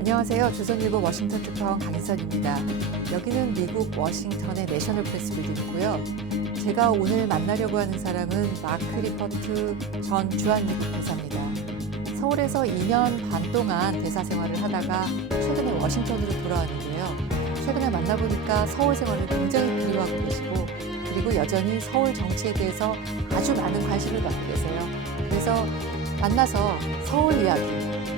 안녕하세요. 조선일보 워싱턴 특파원 강인선입니다. 여기는 미국 워싱턴의 내셔널 프레스 빌딩이고요. 제가 오늘 만나려고 하는 사람은 마크 리퍼트 전 주한미국 대사입니다. 서울에서 2년 반 동안 대사 생활을 하다가 최근에 워싱턴으로 돌아왔는데요. 최근에 만나보니까 서울 생활을 굉장히 그리워하고 계시고 그리고 여전히 서울 정치에 대해서 아주 많은 관심을 갖고 계세요. 그래서 만나서 서울 이야기,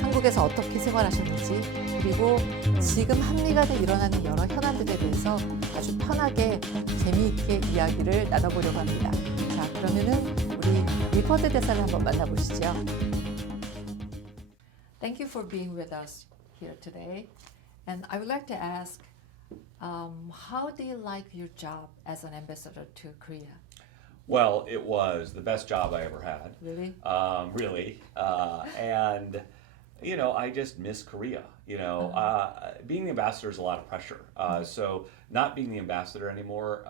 한국에서 어떻게 생활하셨는지 그리고 지금 한미간에 일어나는 여러 현안들에 대해서 아주 편하게 재미있게 이야기를 나눠보려고 합니다. 자, 그러면은 우리 리퍼트 대사를 한번 만나보시죠. Thank you for being with us here today. And I would like to ask, how do you like your job as an ambassador to Korea? Well, it was the best job I ever had. Really? Really. And, you know, I just miss Korea. You know, being the ambassador is a lot of pressure. So not being the ambassador anymore,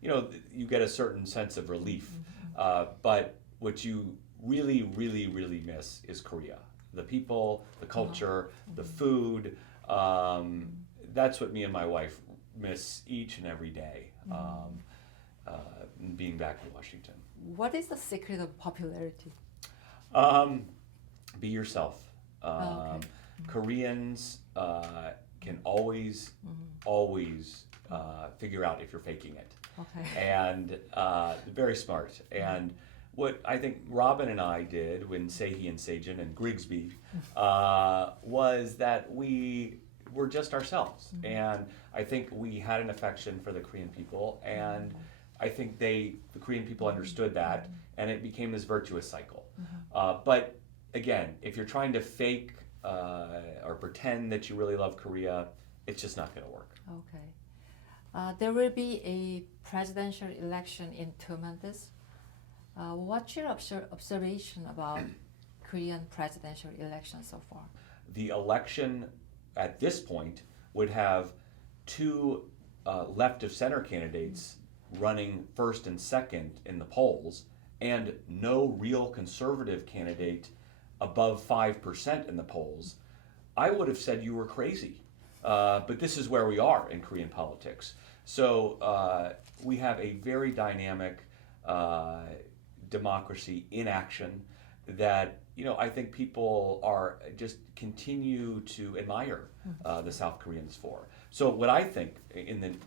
you know, you get a certain sense of relief. But what you really, really, really miss is Korea. The people, the culture, the food. That's what me and my wife miss each and every day. Being back in Washington. What is the secret of popularity? Be yourself. Okay. Koreans can always figure out if you're faking it. Okay. And very smart. And what I think Robin and I did when Sehi and Sejin and Grigsby was that we were just ourselves. And I think we had an affection for the Korean people, and I think the Korean people understood that, and it became this virtuous cycle. But again, if you're trying to fake or pretend that you really love Korea, it's just not going to work. Okay. There will be a presidential election in 2 months. What's your observation about Korean presidential election so far? The election at this point would have two left of center candidates running first and second in the polls, and no real conservative candidate above 5% in the polls. I would have said you were crazy. But this is where we are in Korean politics. So we have a very dynamic democracy in action that, you know, I think people are just continue to admire the South Koreans for. So what I think,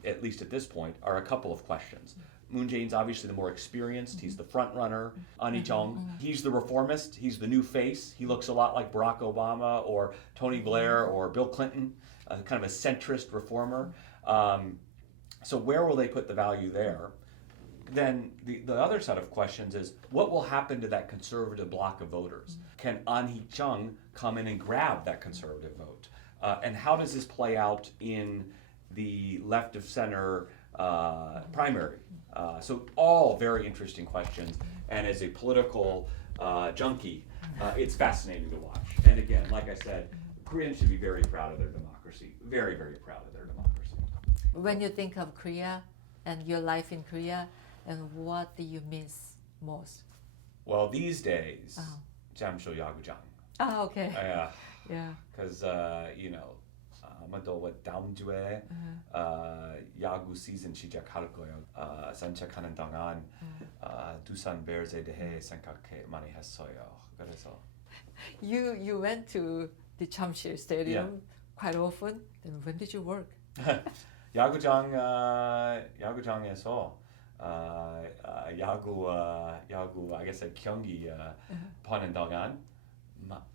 at least at this point, are a couple of questions. Moon Jae-in's obviously the more experienced. He's the front runner. An Hee-jung, he's the reformist. He's the new face. He looks a lot like Barack Obama or Tony Blair or Bill Clinton, kind of a centrist reformer. So where will they put the value there? Then the other set of questions is, what will happen to that conservative bloc of voters? Can An Hee-jung come in and grab that conservative vote? And how does this play out in the left of center primary? So all very interesting questions. And as a political junkie, it's fascinating to watch. And again, like I said, Koreans should be very proud of their democracy. Very, very proud of their democracy. When you think of Korea and your life in Korea, and what do you miss most? Well, these days, 잠실 야구장. Ah, okay. Yeah. Because you know, 아마도 다음 주에 야구 시즌 시작할 거예요. 산책하는 동안 두산 베어즈에 대해 생각해 많이 했어요. 그래서 You went to the Chamsil Stadium quite often. Then when did you work? 야구장에서 야구 I guess 경기 보는 동안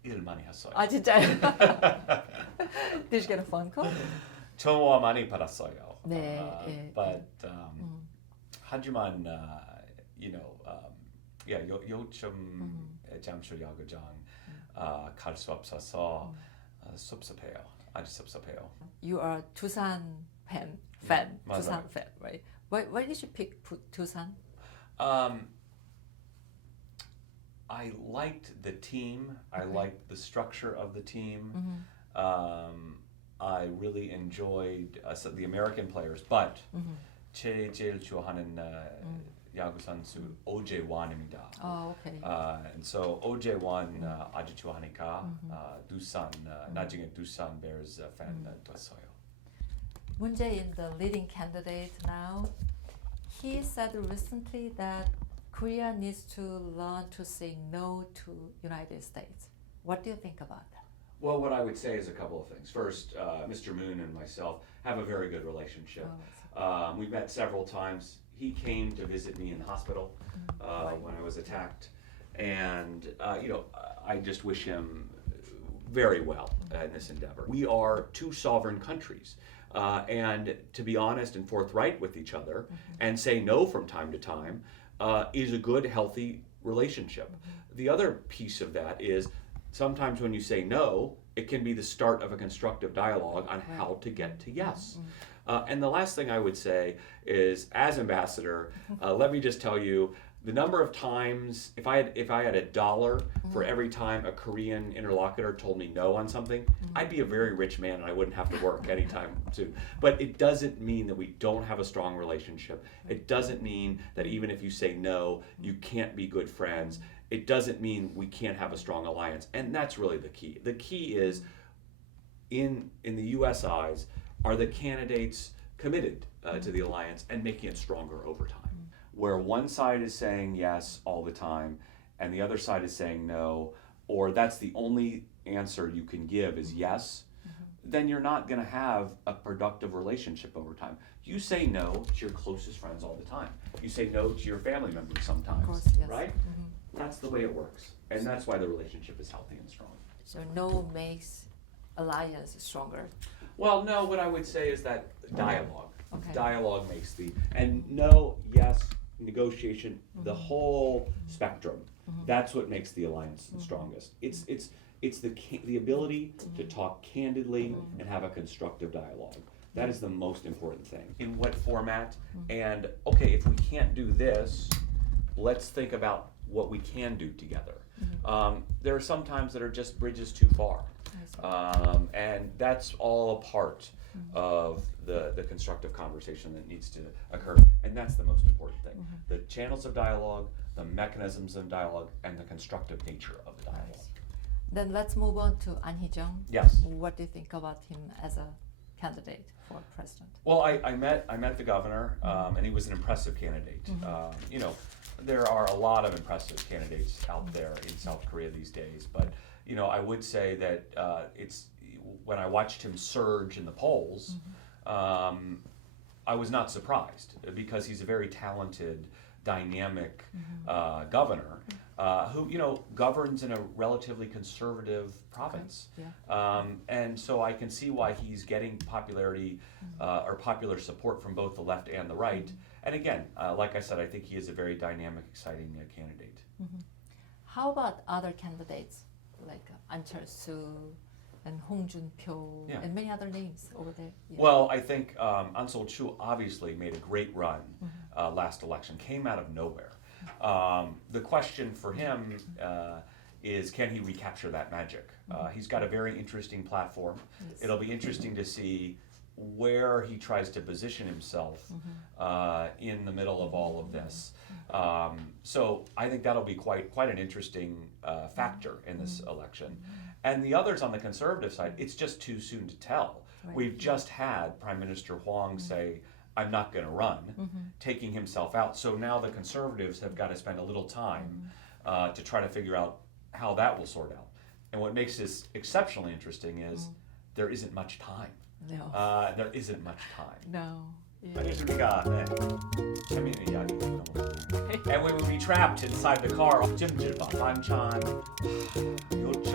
일 많이 했어요. 아 진짜요? Did you get a phone call? 전화 많이 받았어요. 네. 예. But 하지만 you know, 요즘 잠실 야구장 갈 수 없어서 섭섭해요. 아주 섭섭해요. You are Tusan fan, 맞아요. Tusan fan, right? Why did you pick Tusan? I liked the team. I liked the structure of the team. I really enjoyed the American players, but 제일 좋아하는 야구 선수 오재환입니다. 오케이. And so 오재환 아주 좋아하니까 두산 나중에 두산 베어스 팬 됐어요. Moon Jae-in, the leading candidate now, he said recently that Korea needs to learn to say no to United States. What do you think about that? Well, what I would say is a couple of things. First, Mr. Moon and myself have a very good relationship. We've met several times. He came to visit me in the hospital when I was attacked, and I just wish him very well in this endeavor. We are two sovereign countries, and to be honest and forthright with each other and say no from time to time is a good, healthy relationship. The other piece of that is sometimes when you say no, it can be the start of a constructive dialogue on how to get to yes. And the last thing I would say is, as ambassador, let me just tell you, the number of times, if I had $1 for every time a Korean interlocutor told me no on something, I'd be a very rich man and I wouldn't have to work anytime soon. But it doesn't mean that we don't have a strong relationship. It doesn't mean that even if you say no, you can't be good friends. It doesn't mean we can't have a strong alliance. And that's really the key. The key is, in the U.S. eyes, are the candidates committed to the alliance and making it stronger over time? Where one side is saying yes all the time and the other side is saying no, or that's the only answer you can give is yes, then you're not going to have a productive relationship over time. You say no to your closest friends all the time. You say no to your family members sometimes, Of course, yes. right? That's the way it works. And that's why the relationship is healthy and strong. So no makes alliance stronger. Well, no, what I would say is that dialogue. Okay. Dialogue makes and no, yes, negotiation, the whole spectrum. That's what makes the alliance strongest. It's the ability to talk candidly and have a constructive dialogue. That is the most important thing. In what format? And okay, if we can't do this, let's think about what we can do together. There are some times that are just bridges too far. And that's all a part of the constructive conversation that needs to occur. And that's the most important thing. The channels of dialogue, the mechanisms of dialogue, and the constructive nature of the dialogue. Then let's move on to An Hee-jung. Yes. What do you think about him as a candidate for president? Well, I met the governor, and he was an impressive candidate. There are a lot of impressive candidates out there in South Korea these days, but I would say that it's when I watched him surge in the polls, I was not surprised because he's a very talented, dynamic governor who governs in a relatively conservative province. Okay. Yeah. And so I can see why he's getting popularity or popular support from both the left and the right. And again, like I said, I think he is a very dynamic, exciting candidate. How about other candidates like An Chol-soo and Hong Jun-pyo and many other names over there? Yeah. Well, I think An Sol-chu obviously made a great run last election, came out of nowhere. The question for him is, can he recapture that magic? He's got a very interesting platform. Yes. It'll be interesting to see where he tries to position himself in the middle of all of this. So I think that'll be quite an interesting factor in this election. And the others on the conservative side, it's just too soon to tell. Right. We've just had Prime Minister Hwang say, I'm not going to run, taking himself out. So now the conservatives have got to spend a little time to try to figure out how that will sort out. And what makes this exceptionally interesting is there isn't much time. No. There isn't much time. No. Yeah. 안녕하십니까. 네. 재미있는 이야기 너무 좋아요. And we would be trapped inside the car. 찜질방, 반찬, 요즘